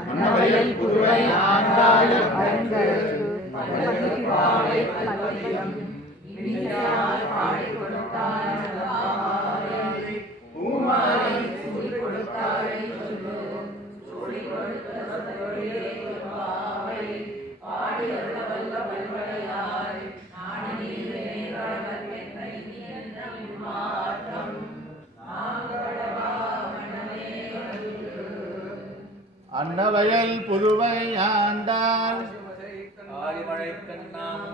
அன்னவயல் புதுவை ஆண்டாள் அரங்கற்கு பாவை பல்லியம் இனியார் பாடி கொடுத்தார் பூமாலை சூடி கொடுத்தாரை சொல்லு சூடி கொடுத்த பாவை பாடி வல்ல வல்வளையாய் நாணிலே கடற்கென்னை மாற்றம் அன்னவயல் புதுவை ஆண்டாள் ஆரிமழை கண்ணாம்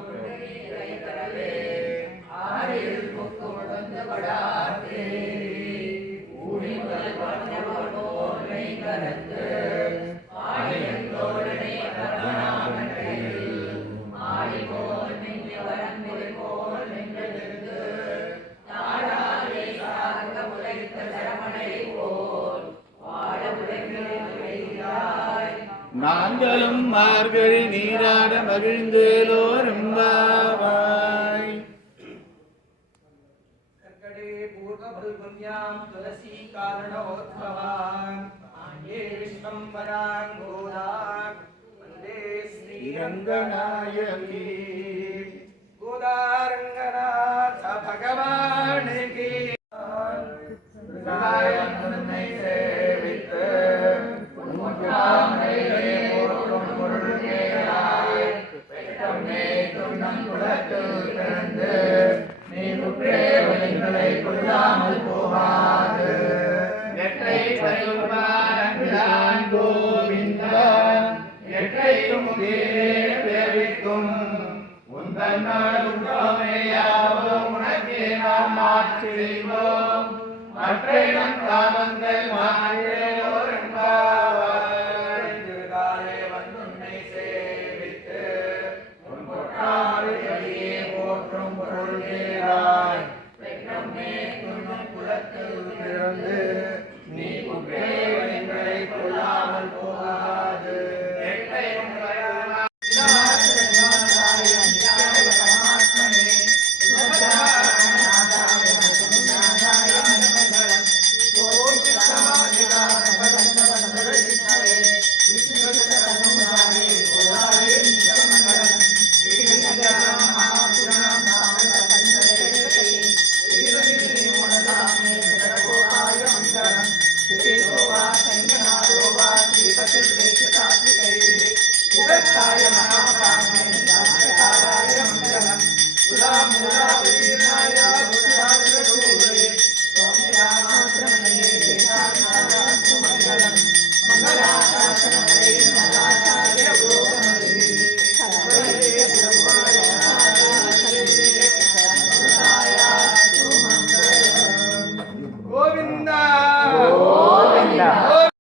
நாங்களும் மார்கழி நீராட மகிழ்ந்தேலோரும் வாவாய். கர்க்கடே பூர்வபல்குன்யாம் துளசி காரணோத்பவான் ஆண்யே விஸ்வம்பரான் கோதான் வந்தே ஸ்ரீரங்கநாயகி கோதாரங்கநாத பகவானுக்கு சேவித்து கொள்ளாமல் போகாது நெற்றை கோவிந்தா நெற்றையும் தேவிக்கும் உந்தன்மையாவும் உனக்கே நாம் மாற்றிவோம் மற்றை நம் காமங்கள் மாற்றோர் திருகாலே வந்துன்னை சேவித்து உன் கொட்டாரியே போற்றும் பொருள்கிறாய் குலத்திலிருந்து நீ குற்றங்களை கொள்ளாமல் போகாது मंगलाशासनमये